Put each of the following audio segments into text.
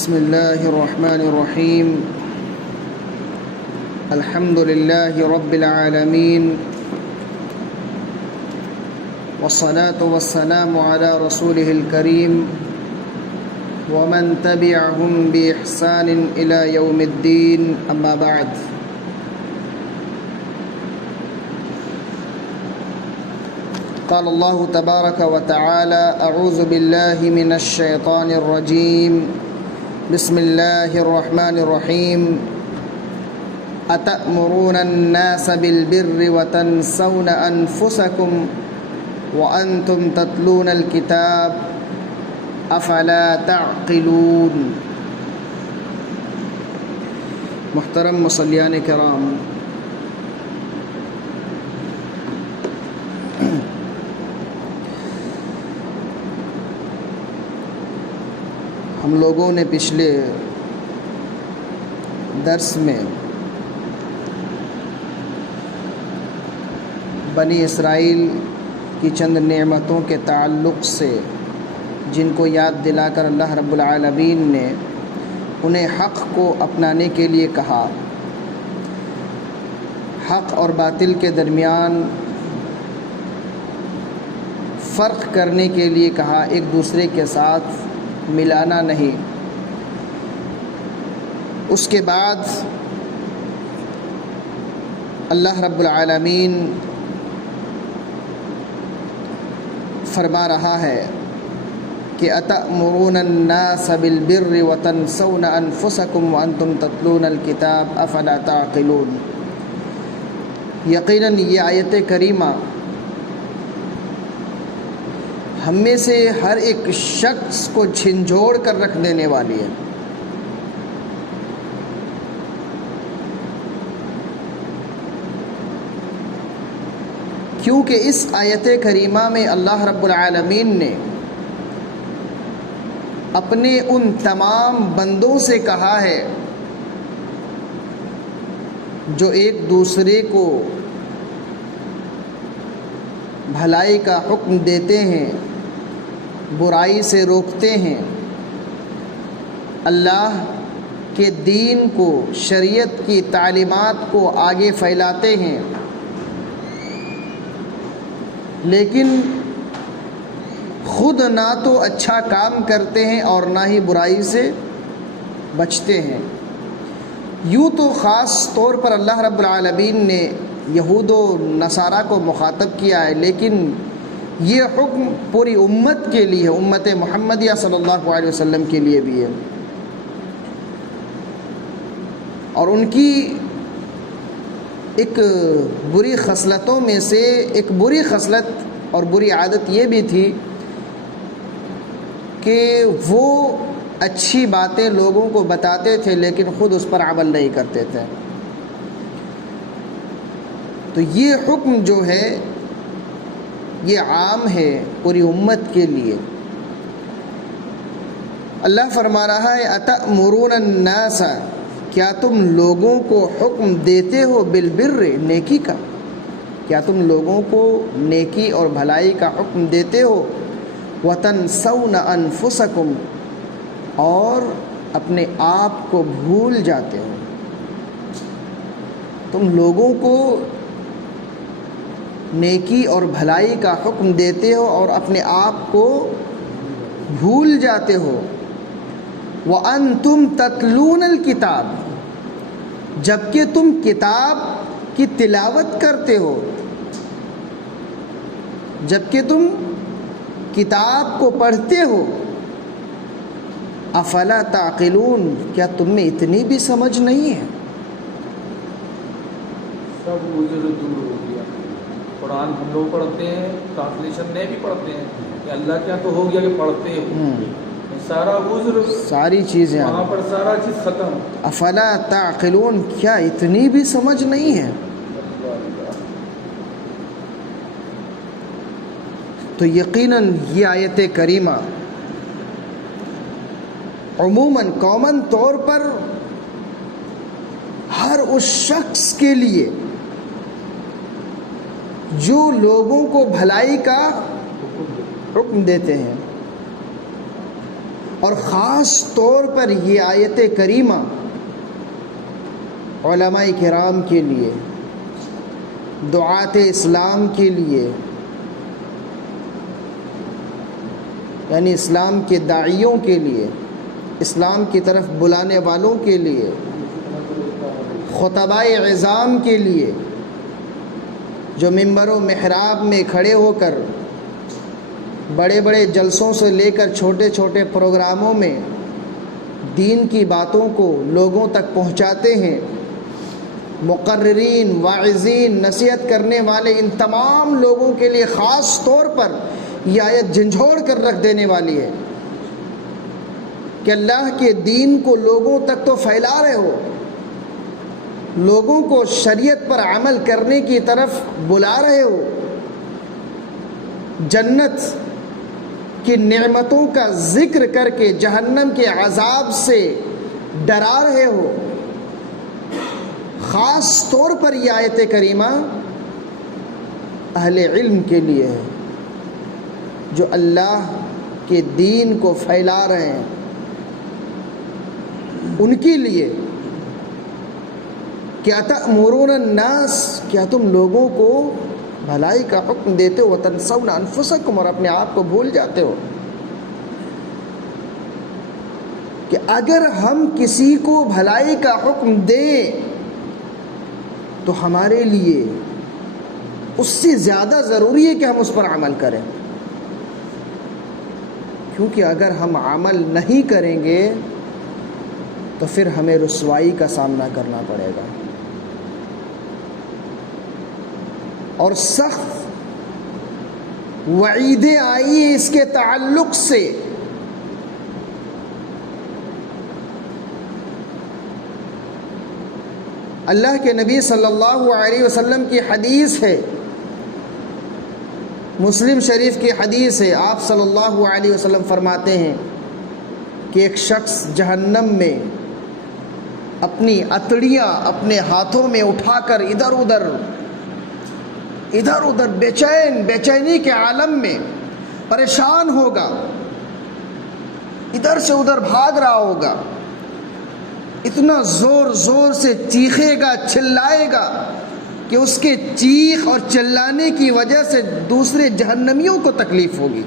بسم الله الرحمن الرحيم. الحمد لله رب العالمين، والصلاة والسلام على رسوله الكريم ومن تبعهم بإحسان إلى يوم الدين. أما بعد، قال الله تبارك وتعالى: أعوذ بالله من الشيطان الرجيم. بسم الله الرحمن الرحيم. أتأمرون الناس بالبر وتنسون أنفسكم وأنتم تتلون الكتاب أفلا تعقلون. محترم مصلیان کرام، ہم لوگوں نے پچھلے درس میں بنی اسرائیل کی چند نعمتوں کے تعلق سے جن کو یاد دلا کر اللہ رب العالمین نے انہیں حق کو اپنانے کے لیے کہا، حق اور باطل کے درمیان فرق کرنے کے لیے کہا، ایک دوسرے کے ساتھ ملانا نہیں۔ اس کے بعد اللہ رب العالمین فرما رہا ہے کہ أَتَأْمُرُونَ النَّاسَ بِالْبِرِّ وَتَنْسَوْنَ أَنفُسَكُمْ وَأَنْتُمْ تَتْلُونَ الْكِتَابَ أَفَلَا تَعْقِلُونَ۔ یقیناً یہ آیت کریمہ ہم میں سے ہر ایک شخص کو جھنجھوڑ کر رکھ دینے والی ہے۔ کیونکہ اس آیت کریمہ میں اللہ رب العالمین نے اپنے ان تمام بندوں سے کہا ہے جو ایک دوسرے کو بھلائی کا حکم دیتے ہیں، برائی سے روکتے ہیں، اللہ کے دین کو، شریعت کی تعلیمات کو آگے پھیلاتے ہیں، لیکن خود نہ تو اچھا کام کرتے ہیں اور نہ ہی برائی سے بچتے ہیں۔ یوں تو خاص طور پر اللہ رب العالمین نے یہود و نصارہ کو مخاطب کیا ہے، لیکن یہ حکم پوری امت کے لیے ہے، امت محمدیہ صلی اللہ علیہ وسلم کے لیے بھی ہے۔ اور ان کی ایک بری خصلتوں میں سے ایک بری خصلت اور بری عادت یہ بھی تھی کہ وہ اچھی باتیں لوگوں کو بتاتے تھے لیکن خود اس پر عمل نہیں کرتے تھے۔ تو یہ حکم جو ہے یہ عام ہے پوری امت کے لیے۔ اللہ فرما رہا ہے أَتَأْمُرُونَ النَّاسَ، کیا تم لوگوں کو حکم دیتے ہو بالبر، نیکی کا؟ کیا تم لوگوں کو نیکی اور بھلائی کا حکم دیتے ہو؟ وَتَنْسَوْنَ أَنفُسَكُمْ، اور اپنے آپ کو بھول جاتے ہو۔ تم لوگوں کو نیکی اور بھلائی کا حکم دیتے ہو اور اپنے آپ کو بھول جاتے ہو۔ وَأَنْتُمْ تَتْلُونَ الْكِتَابَ، جبکہ تم کتاب کی تلاوت کرتے ہو، جبکہ تم کتاب کو پڑھتے ہو۔ افلا تعقلون، کیا تم میں اتنی بھی سمجھ نہیں ہے؟ سب عذر دور ہو گیا۔ قرآن ہم لوگ پڑھتے ہیں، ٹرانسلیشن میں بھی پڑھتے ہیں کہ اللہ کیا تو ہو گیا کہ پڑھتے ہو، سارا عذر، ساری چیزیں وہاں پر سارا چیز ختم۔ افلا تعقلون، کیا اتنی بھی سمجھ نہیں ہے؟ تو یقیناً یہ آیت کریمہ عموماً کامن طور پر ہر اس شخص کے لیے جو لوگوں کو بھلائی کا حکم دیتے ہیں، اور خاص طور پر یہ آیت کریمہ علماء کرام کے لیے، دعات اسلام کے لیے، یعنی اسلام کے داعیوں کے لیے، اسلام کی طرف بلانے والوں کے لیے، خطباء عظام کے لیے، جو ممبر و محراب میں کھڑے ہو کر بڑے بڑے جلسوں سے لے کر چھوٹے چھوٹے پروگراموں میں دین کی باتوں کو لوگوں تک پہنچاتے ہیں، مقررین، واعظین، نصیحت کرنے والے، ان تمام لوگوں کے لیے خاص طور پر یہ آیت جھنجھوڑ کر رکھ دینے والی ہے کہ اللہ کے دین کو لوگوں تک تو پھیلا رہے ہو، لوگوں کو شریعت پر عمل کرنے کی طرف بلا رہے ہو، جنت کی نعمتوں کا ذکر کر کے جہنم کے عذاب سے ڈرا رہے ہو۔ خاص طور پر یہ آیت کریمہ اہل علم کے لیے ہے، جو اللہ کے دین کو پھیلا رہے ہیں، ان کے لیے کیا تأمرون الناس، کیا تم لوگوں کو بھلائی کا حکم دیتے ہو، وتنسون انفسکم، اور اپنے آپ کو بھول جاتے ہو۔ کہ اگر ہم کسی کو بھلائی کا حکم دیں تو ہمارے لیے اس سے زیادہ ضروری ہے کہ ہم اس پر عمل کریں، کیونکہ اگر ہم عمل نہیں کریں گے تو پھر ہمیں رسوائی کا سامنا کرنا پڑے گا، اور سخت وعیدیں آئی ہیں اس کے تعلق سے۔ اللہ کے نبی صلی اللہ علیہ وسلم کی حدیث ہے، مسلم شریف کی حدیث ہے، آپ صلی اللہ علیہ وسلم فرماتے ہیں کہ ایک شخص جہنم میں اپنی اتڑیاں اپنے ہاتھوں میں اٹھا کر ادھر ادھر بےچینی کے عالم میں پریشان ہوگا، ادھر سے ادھر بھاگ رہا ہوگا، اتنا زور سے چیخے گا، چلائے گا کہ اس کے چیخ اور چلانے کی وجہ سے دوسرے جہنمیوں کو تکلیف ہوگی،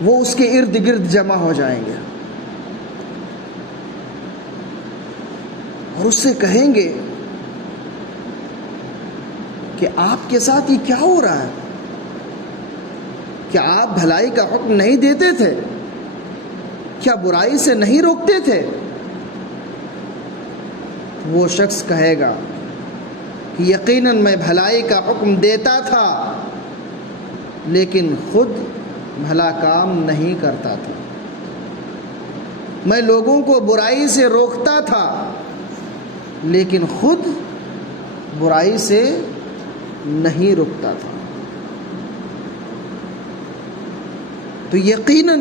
وہ اس کے ارد گرد جمع ہو جائیں گے اور اس سے کہیں گے کہ آپ کے ساتھ یہ کیا ہو رہا ہے؟ کیا آپ بھلائی کا حکم نہیں دیتے تھے؟ کیا برائی سے نہیں روکتے تھے؟ وہ شخص کہے گا کہ یقیناً میں بھلائی کا حکم دیتا تھا لیکن خود بھلا کام نہیں کرتا تھا، میں لوگوں کو برائی سے روکتا تھا لیکن خود برائی سے نہیں رکتا تھا۔ تو یقیناً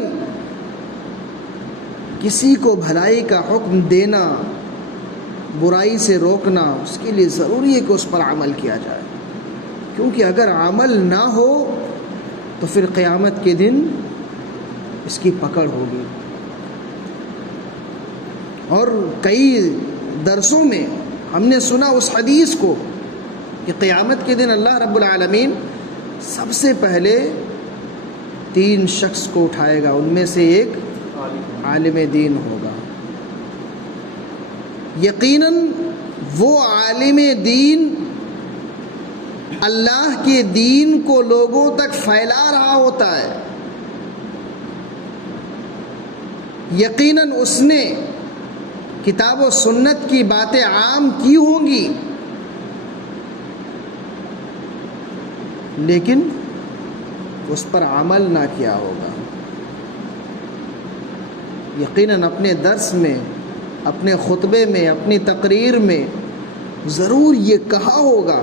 کسی کو بھلائی کا حکم دینا، برائی سے روکنا، اس کے لیے ضروری ہے کہ اس پر عمل کیا جائے، کیونکہ اگر عمل نہ ہو تو پھر قیامت کے دن اس کی پکڑ ہوگی۔ اور کئی درسوں میں ہم نے سنا اس حدیث کو کہ قیامت کے دن اللہ رب العالمین سب سے پہلے 3 شخص کو اٹھائے گا، ان میں سے ایک عالم دین ہوگا۔ یقیناً وہ عالم دین اللہ کے دین کو لوگوں تک پھیلا رہا ہوتا ہے، یقیناً اس نے کتاب و سنت کی باتیں عام کی ہوں گی، لیکن اس پر عمل نہ کیا ہوگا۔ یقیناً اپنے درس میں، اپنے خطبے میں، اپنی تقریر میں ضرور یہ کہا ہوگا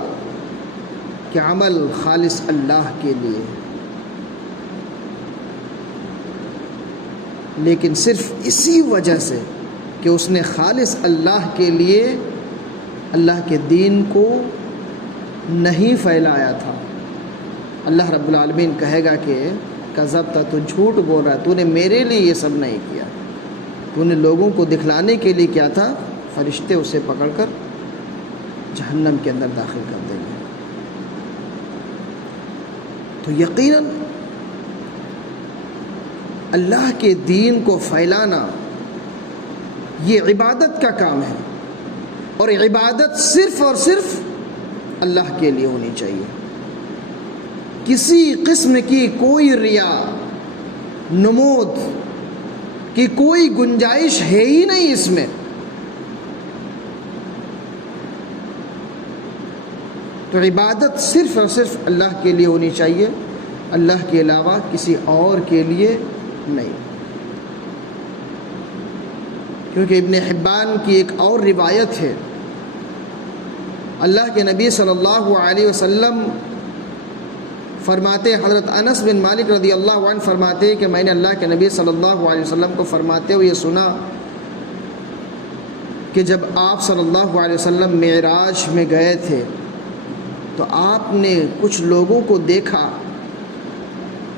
کہ عمل خالص اللہ کے لیے، لیکن صرف اسی وجہ سے کہ اس نے خالص اللہ کے لیے اللہ کے دین کو نہیں پھیلایا تھا، اللہ رب العالمین کہے گا کہ کذبت، تو جھوٹ بول رہا ہے، تو نے میرے لیے یہ سب نہیں کیا، تو نے لوگوں کو دکھلانے کے لیے کیا تھا؟ فرشتے اسے پکڑ کر جہنم کے اندر داخل کر دیں گے۔ تو یقیناً اللہ کے دین کو پھیلانا یہ عبادت کا کام ہے، اور عبادت صرف اور صرف اللہ کے لیے ہونی چاہیے۔ کسی قسم کی کوئی ریا، نمود کی کوئی گنجائش ہے ہی نہیں اس میں۔ تو عبادت صرف اور صرف اللہ کے لیے ہونی چاہیے، اللہ کے علاوہ کسی اور کے لیے نہیں۔ کیونکہ ابن حبان کی ایک اور روایت ہے، اللہ کے نبی صلی اللہ علیہ وسلم فرماتے، حضرت انس بن مالک رضی اللہ عنہ فرماتے کہ میں نے اللہ کے نبی صلی اللہ علیہ وسلم کو فرماتے ہوئے سنا کہ جب آپ صلی اللہ علیہ وسلم معراج میں گئے تھے تو آپ نے کچھ لوگوں کو دیکھا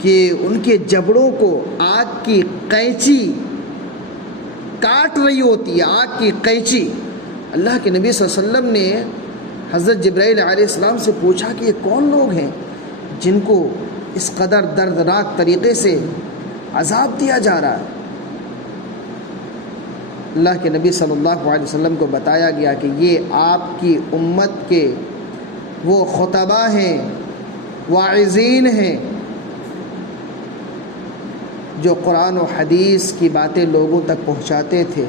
کہ ان کے جبڑوں کو آگ کی قینچی کاٹ رہی ہوتی ہے، آگ کی قینچی۔ اللہ کے نبی صلی اللہ علیہ وسلم نے حضرت جبرائیل علیہ السلام سے پوچھا کہ یہ کون لوگ ہیں جن کو اس قدر دردناک طریقے سے عذاب دیا جا رہا ہے؟ اللہ کے نبی صلی اللہ علیہ وسلم کو بتایا گیا کہ یہ آپ کی امت کے وہ خطبہ ہیں، واعظین ہیں، جو قرآن و حدیث کی باتیں لوگوں تک پہنچاتے تھے،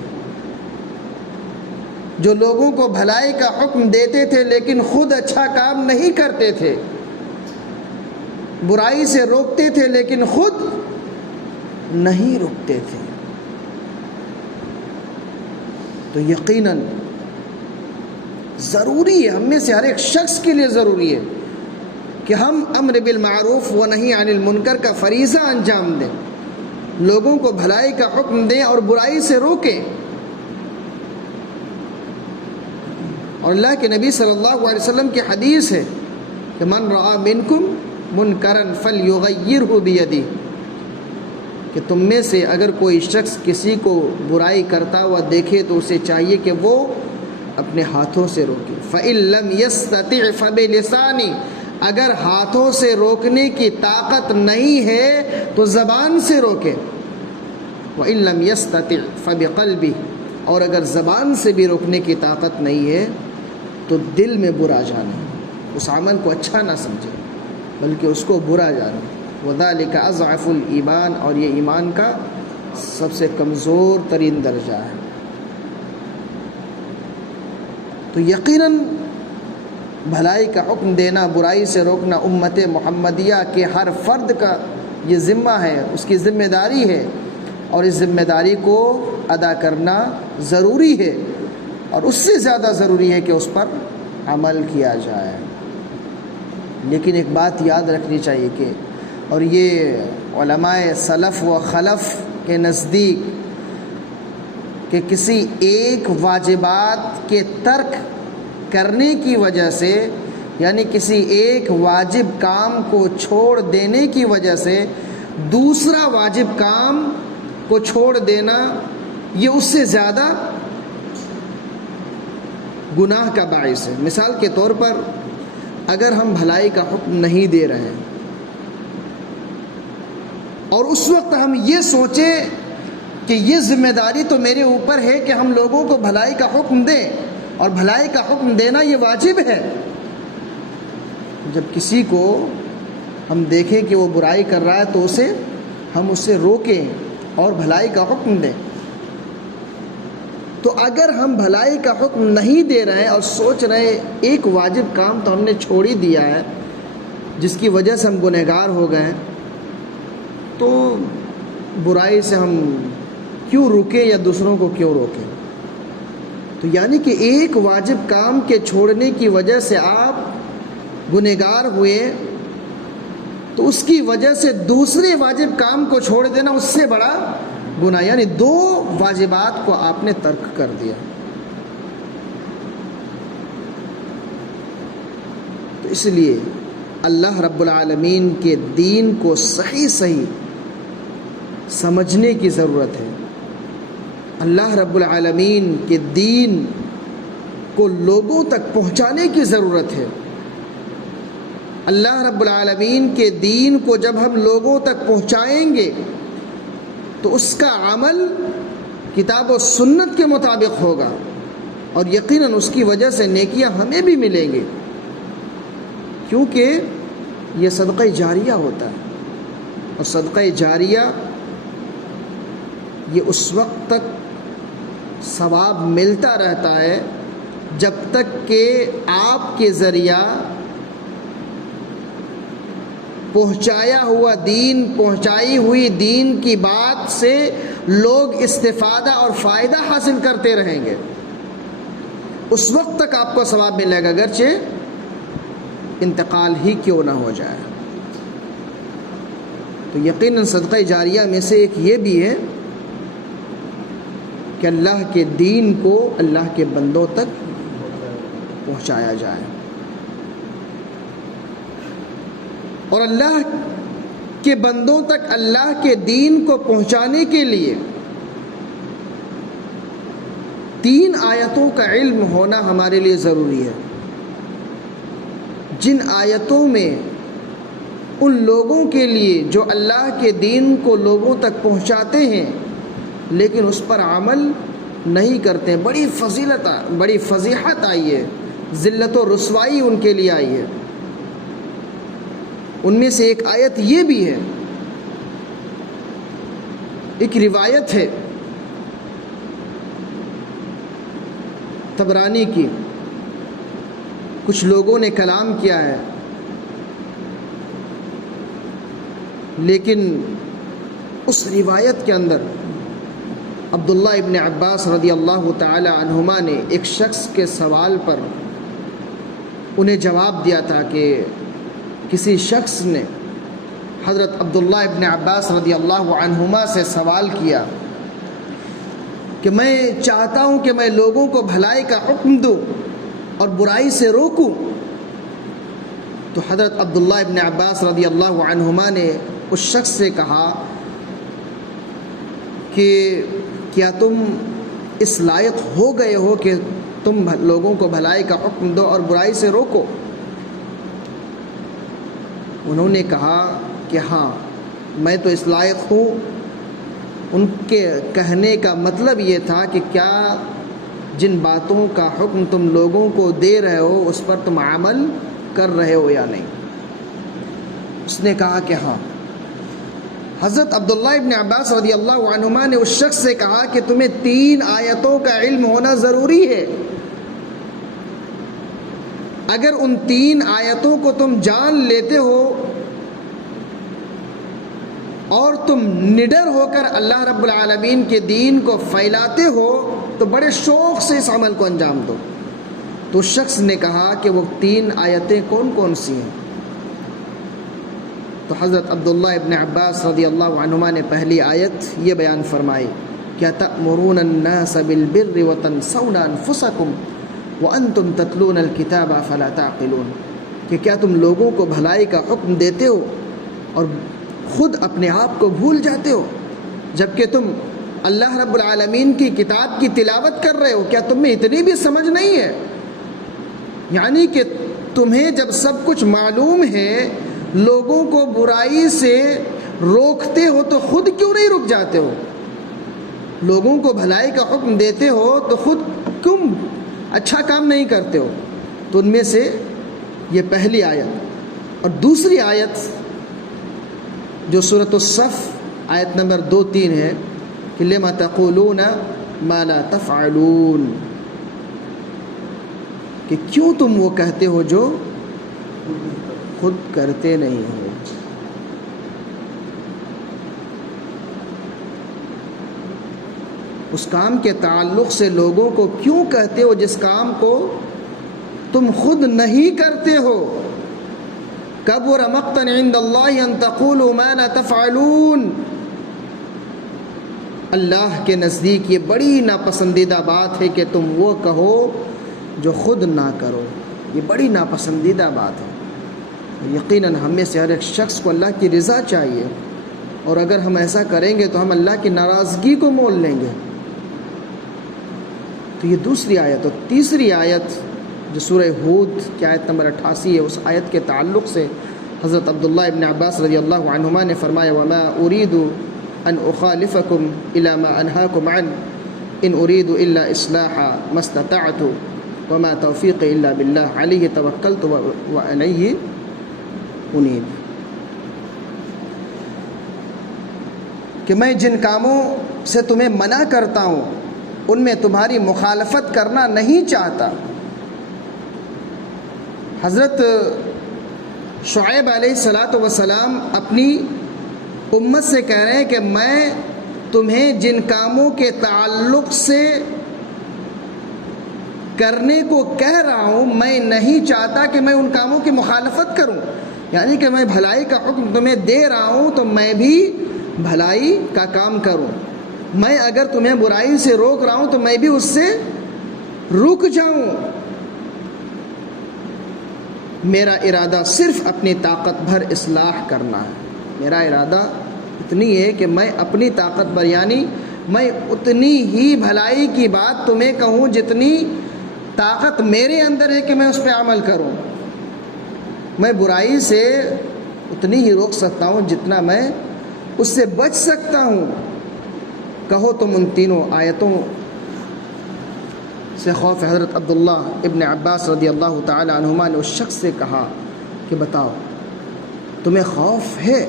جو لوگوں کو بھلائی کا حکم دیتے تھے لیکن خود اچھا کام نہیں کرتے تھے، برائی سے روکتے تھے لیکن خود نہیں رکتے تھے۔ تو یقیناً ضروری ہے، ہم میں سے ہر ایک شخص کے لیے ضروری ہے کہ ہم امر بالمعروف و نہی عن المنکر کا فریضہ انجام دیں، لوگوں کو بھلائی کا حکم دیں اور برائی سے روکیں۔ اور اللہ کے نبی صلی اللہ علیہ وسلم کی حدیث ہے کہ من رأى منکم منکرا فلیغیرہ بیدہ، کہ تم میں سے اگر کوئی شخص کسی کو برائی کرتا ہوا دیکھے تو اسے چاہیے کہ وہ اپنے ہاتھوں سے روکے۔ فإن لم يستطع فبلسانہ، اگر ہاتھوں سے روکنے کی طاقت نہیں ہے تو زبان سے روکے۔ وإن لم يستطع فبقلبہ، اور اگر زبان سے بھی روکنے کی طاقت نہیں ہے تو دل میں برا جانے، اس عمل کو اچھا نہ سمجھے بلکہ اس کو برا جانے۔ وذلک اضعف الایمان، اور یہ ایمان کا سب سے کمزور ترین درجہ ہے۔ تو یقیناً بھلائی کا حکم دینا، برائی سے روکنا امت محمدیہ کے ہر فرد کا یہ ذمہ ہے، اس کی ذمہ داری ہے، اور اس ذمہ داری کو ادا کرنا ضروری ہے، اور اس سے زیادہ ضروری ہے کہ اس پر عمل کیا جائے۔ لیکن ایک بات یاد رکھنی چاہیے کہ، اور یہ علماء سلف و خلف کے نزدیک، کہ کسی ایک واجبات کے ترک کرنے کی وجہ سے، یعنی کسی ایک واجب کام کو چھوڑ دینے کی وجہ سے دوسرا واجب کام کو چھوڑ دینا، یہ اس سے زیادہ گناہ کا باعث ہے۔ مثال کے طور پر اگر ہم بھلائی کا حکم نہیں دے رہے ہیں اور اس وقت ہم یہ سوچیں کہ یہ ذمہ داری تو میرے اوپر ہے کہ ہم لوگوں کو بھلائی کا حکم دیں، اور بھلائی کا حکم دینا یہ واجب ہے، جب کسی کو ہم دیکھیں کہ وہ برائی کر رہا ہے تو ہم اسے روکیں اور بھلائی کا حکم دیں۔ تو اگر ہم بھلائی کا حکم نہیں دے رہے ہیں اور سوچ رہے ایک واجب کام تو ہم نے چھوڑ ہی دیا ہے جس کی وجہ سے ہم گنہگار ہو گئے، تو برائی سے ہم کیوں رکیں یا دوسروں کو کیوں روکیں؟ تو یعنی کہ ایک واجب کام کے چھوڑنے کی وجہ سے آپ گنہگار ہوئے، تو اس کی وجہ سے دوسرے واجب کام کو چھوڑ دینا اس سے بڑا گناہ، یعنی دو واجبات کو آپ نے ترک کر دیا۔ تو اس لیے اللہ رب العالمین کے دین کو صحیح سمجھنے کی ضرورت ہے۔ اللہ رب العالمین کے دین کو لوگوں تک پہنچانے کی ضرورت ہے۔ اللہ رب العالمین کے دین کو جب ہم لوگوں تک پہنچائیں گے تو اس کا عمل کتاب و سنت کے مطابق ہوگا، اور یقیناً اس کی وجہ سے نیکیاں ہمیں بھی ملیں گی، کیونکہ یہ صدقہ جاریہ ہوتا ہے، اور صدقہ جاریہ یہ اس وقت تک ثواب ملتا رہتا ہے جب تک کہ آپ کے ذریعہ پہنچایا ہوا دین، پہنچائی ہوئی دین کی بات سے لوگ استفادہ اور فائدہ حاصل کرتے رہیں گے، اس وقت تک آپ کو ثواب ملے گا، اگرچہ انتقال ہی کیوں نہ ہو جائے۔ تو یقیناً صدقہ جاریہ میں سے ایک یہ بھی ہے کہ اللہ کے دین کو اللہ کے بندوں تک پہنچایا جائے، اور اللہ کے بندوں تک اللہ کے دین کو پہنچانے کے لیے 3 آیتوں کا علم ہونا ہمارے لیے ضروری ہے، جن آیتوں میں ان لوگوں کے لیے جو اللہ کے دین کو لوگوں تک پہنچاتے ہیں لیکن اس پر عمل نہیں کرتے ہیں، بڑی فضیحت آئی ہے، ذلت و رسوائی ان کے لیے آئی ہے۔ ان میں سے ایک آیت یہ بھی ہے، ایک روایت ہے طبرانی کی، کچھ لوگوں نے کلام کیا ہے، لیکن اس روایت کے اندر عبداللہ ابن عباس رضی اللہ تعالی عنہما نے ایک شخص کے سوال پر انہیں جواب دیا تھا کہ کسی شخص نے حضرت عبداللہ ابن عباس رضی اللہ عنہما سے سوال کیا کہ میں چاہتا ہوں کہ میں لوگوں کو بھلائی کا حکم دوں اور برائی سے روکوں، تو حضرت عبداللہ ابن عباس رضی اللہ عنہما نے اس شخص سے کہا کہ کیا تم اس لائق ہو گئے ہو کہ تم لوگوں کو بھلائی کا حکم دو اور برائی سے روکو؟ انہوں نے کہا کہ ہاں، میں تو اس لائق ہوں۔ ان کے کہنے کا مطلب یہ تھا کہ کیا جن باتوں کا حکم تم لوگوں کو دے رہے ہو اس پر تم عمل کر رہے ہو یا نہیں؟ اس نے کہا کہ ہاں۔ حضرت عبداللہ ابن عباس رضی اللہ عنہما نے اس شخص سے کہا کہ تمہیں 3 آیتوں کا علم ہونا ضروری ہے، اگر ان 3 آیتوں کو تم جان لیتے ہو اور تم نڈر ہو کر اللہ رب العالمین کے دین کو پھیلاتے ہو تو بڑے شوق سے اس عمل کو انجام دو۔ تو اس شخص نے کہا کہ وہ 3 آیتیں کون کون سی ہیں؟ تو حضرت عبداللہ ابن عباس رضی اللہ عنہما نے پہلی آیت یہ بیان فرمائی کہ تأمرون الناس بالبر وتنسون انفسکم وانتم تتلون الکتاب فلا تعقلون، کہ کیا تم لوگوں کو بھلائی کا حکم دیتے ہو اور خود اپنے آپ کو بھول جاتے ہو جبکہ تم اللہ رب العالمین کی کتاب کی تلاوت کر رہے ہو؟ کیا تم میں اتنی بھی سمجھ نہیں ہے؟ یعنی کہ تمہیں جب سب کچھ معلوم ہے، لوگوں کو برائی سے روکتے ہو تو خود کیوں نہیں رک جاتے ہو؟ لوگوں کو بھلائی کا حکم دیتے ہو تو خود کیوں اچھا کام نہیں کرتے ہو؟ تو ان میں سے یہ پہلی آیت۔ اور دوسری آیت جو سورۃ الصف آیت نمبر 2-3 ہے کہ لما تقولون ما لا تفعلون، کہ کیوں تم وہ کہتے ہو جو خود کرتے نہیں ہو۔ اس کام کے تعلق سے لوگوں کو کیوں کہتے ہو جس کام کو تم خود نہیں کرتے ہو؟ کبر مقتا عند اللہ ان تقولوا ما لا تفعلون، اللہ کے نزدیک یہ بڑی ناپسندیدہ بات ہے کہ تم وہ کہو جو خود نہ کرو، یہ بڑی ناپسندیدہ بات ہے۔ یقیناً ہم میں سے ہر ایک شخص کو اللہ کی رضا چاہیے، اور اگر ہم ایسا کریں گے تو ہم اللہ کی ناراضگی کو مول لیں گے۔ تو یہ دوسری آیت۔ اور تیسری آیت جو سورہ ہود کی آیت نمبر 88 ہے، اس آیت کے تعلق سے حضرت عبداللہ ابن عباس رضی اللہ عنہما نے فرمایا وَمَا أُرِيدُ أَنْ أُخَالِفَكُمْ إِلَى مَا أَنْهَاكُمْ عَنْهُ إِنْ أُرِيدُ إِلَّا إِصْلَاحًا مَا اسْتَطَعْتُ وَمَا تَوْفِيقِي إِلَّا بِاللَّهِ عَلَيْهِ تَوَكَّلْتُ وَإِلَيْهِ أُنِيبُ، کہ میں جن کاموں سے تمہیں منع کرتا ہوں ان میں تمہاری مخالفت کرنا نہیں چاہتا۔ حضرت شعیب علیہ السلام اپنی امت سے کہہ رہے ہیں کہ میں تمہیں جن کاموں کے تعلق سے کرنے کو کہہ رہا ہوں میں نہیں چاہتا کہ میں ان کاموں کی مخالفت کروں، یعنی کہ میں بھلائی کا حکم تمہیں دے رہا ہوں تو میں بھی بھلائی کا کام کروں، میں اگر تمہیں برائی سے روک رہا ہوں تو میں بھی اس سے رک جاؤں۔ میرا ارادہ صرف اپنی طاقت بھر اصلاح کرنا ہے، میرا ارادہ اتنی ہے کہ میں اپنی طاقت بھر، یعنی میں اتنی ہی بھلائی کی بات تمہیں کہوں جتنی طاقت میرے اندر ہے کہ میں اس پہ عمل کروں، میں برائی سے اتنی ہی روک سکتا ہوں جتنا میں اس سے بچ سکتا ہوں۔ کہو تم ان تینوں آیتوں سے خوف حضرت عبداللہ ابن عباس رضی اللہ تعالی عنہما نے اس شخص سے کہا کہ بتاؤ تمہیں خوف ہے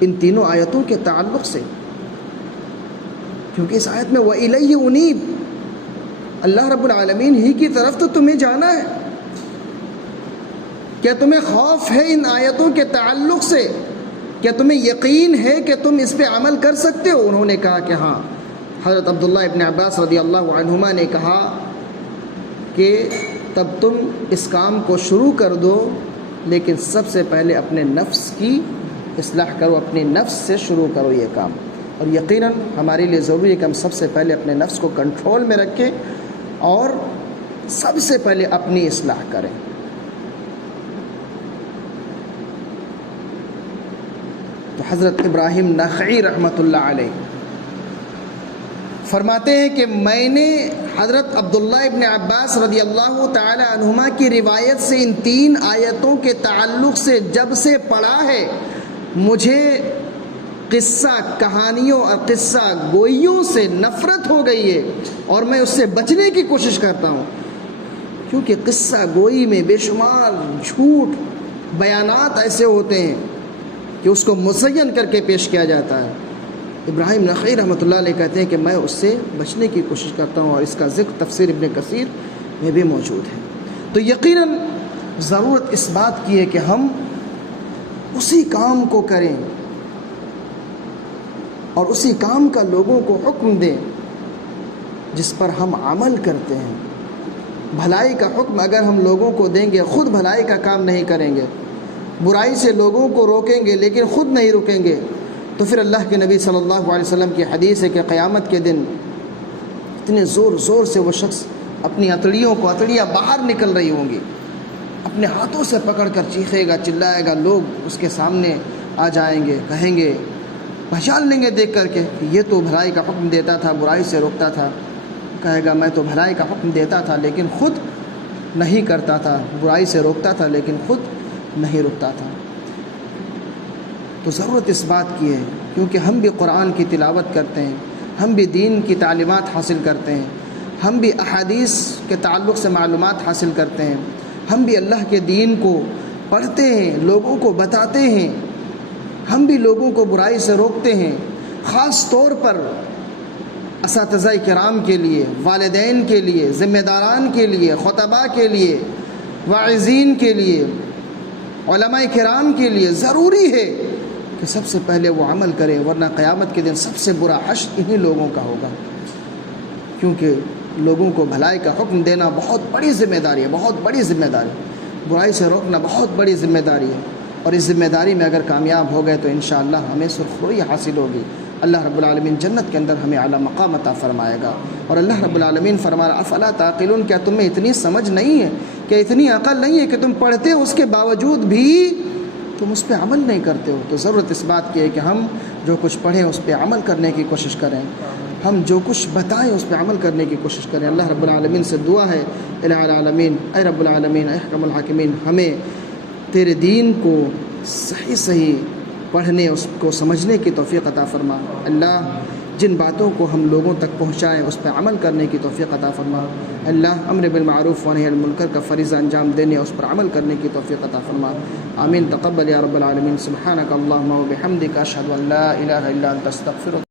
ان تینوں آیتوں کے تعلق سے؟ کیونکہ اس آیت میں وَإِلَيْهِ أُنِيبُ، اللہ رب العالمین ہی کی طرف تو تمہیں جانا ہے۔ کیا تمہیں خوف ہے ان آیتوں کے تعلق سے؟ کیا تمہیں یقین ہے کہ تم اس پہ عمل کر سکتے ہو؟ انہوں نے کہا کہ ہاں۔ حضرت عبداللہ ابن عباس رضی اللہ عنہما نے کہا کہ تب تم اس کام کو شروع کر دو، لیکن سب سے پہلے اپنے نفس کی اصلاح کرو، اپنے نفس سے شروع کرو یہ کام۔ اور یقیناً ہمارے لیے ضروری ہے کہ ہم سب سے پہلے اپنے نفس کو کنٹرول میں رکھیں اور سب سے پہلے اپنی اصلاح کریں۔ تو حضرت ابراہیم نخعی رحمۃ اللہ علیہ فرماتے ہیں کہ میں نے حضرت عبداللہ ابن عباس رضی اللہ تعالی عنہما کی روایت سے ان تین آیتوں کے تعلق سے جب سے پڑھا ہے مجھے قصہ کہانیوں اور قصہ گوئیوں سے نفرت ہو گئی ہے اور میں اس سے بچنے کی کوشش کرتا ہوں، کیونکہ قصہ گوئی میں بے شمار جھوٹ بیانات ایسے ہوتے ہیں کہ اس کو مزین کر کے پیش کیا جاتا ہے۔ ابراہیم نخعی رحمۃ اللہ علیہ کہتے ہیں کہ میں اس سے بچنے کی کوشش کرتا ہوں، اور اس کا ذکر تفسیر ابن کثیر میں بھی موجود ہے۔ تو یقیناً ضرورت اس بات کی ہے کہ ہم اسی کام کو کریں اور اسی کام کا لوگوں کو حکم دیں جس پر ہم عمل کرتے ہیں۔ بھلائی کا حکم اگر ہم لوگوں کو دیں گے، خود بھلائی کا کام نہیں کریں گے، برائی سے لوگوں کو روکیں گے لیکن خود نہیں رکیں گے، تو پھر اللہ کے نبی صلی اللہ علیہ وسلم کی حدیث ہے کہ قیامت کے دن اتنے زور زور سے وہ شخص اپنی اتڑیاں باہر نکل رہی ہوں گی، اپنے ہاتھوں سے پکڑ کر چیخے گا، چلائے گا، لوگ اس کے سامنے آ جائیں گے، کہیں گے، پہچان لیں گے دیکھ کر کے کہ یہ تو بھلائی کا حکم دیتا تھا، برائی سے روکتا تھا۔ کہے گا میں تو بھلائی کا حکم دیتا تھا لیکن خود نہیں کرتا تھا، برائی سے روکتا تھا لیکن خود نہیں رکتا تھا۔ تو ضرورت اس بات کی ہے، کیونکہ ہم بھی قرآن کی تلاوت کرتے ہیں، ہم بھی دین کی تعلیمات حاصل کرتے ہیں، ہم بھی احادیث کے تعلق سے معلومات حاصل کرتے ہیں، ہم بھی اللہ کے دین کو پڑھتے ہیں، لوگوں کو بتاتے ہیں، ہم بھی لوگوں کو برائی سے روکتے ہیں۔ خاص طور پر اساتذہ کرام کے لیے، والدین کے لیے، ذمہ داران کے لیے، خطباء کے لیے، واعظین کے لیے، علماء کرام کے لیے ضروری ہے کہ سب سے پہلے وہ عمل کریں، ورنہ قیامت کے دن سب سے برا حشر انہی لوگوں کا ہوگا، کیونکہ لوگوں کو بھلائی کا حکم دینا بہت بڑی ذمہ داری ہے، بہت بڑی ذمہ داری، برائی سے روکنا بہت بڑی ذمہ داری ہے، اور اس ذمہ داری میں اگر کامیاب ہو گئے تو انشاءاللہ ہمیں سرخروئی حاصل ہوگی۔ اللہ رب العالمین جنت کے اندر ہمیں اعلیٰ مقام عطا فرمائے گا۔ اور اللہ رب العالمین فرما رہا افلا تعقلون، کیا تمہیں اتنی سمجھ نہیں ہے، کیا اتنی عقل نہیں ہے کہ تم پڑھتے ہو اس کے باوجود بھی تم اس پہ عمل نہیں کرتے ہو؟ تو ضرورت اس بات کی ہے کہ ہم جو کچھ پڑھیں اس پہ عمل کرنے کی کوشش کریں، ہم جو کچھ بتائیں اس پہ عمل کرنے کی کوشش کریں۔ اللہ رب العالمین سے دعا ہے، الہ العالمین، اے رب العالمین، اے حکم الحاکمین، ہمیں تیرے دین کو صحیح پڑھنے، اس کو سمجھنے کی توفیق عطا فرما۔ اللہ جن باتوں کو ہم لوگوں تک پہنچائیں اس پہ عمل کرنے کی توفیق عطا فرما۔ اللہ امر بالمعروف و نہی عن المنکر کا فریضہ انجام دینے، اس پر عمل کرنے کی توفیق عطا فرما۔ آمین، تقبل یا رب العالمین۔ سبحانک اللہم و بحمدک، اشہد ان لا الہ الا انت، استغفرک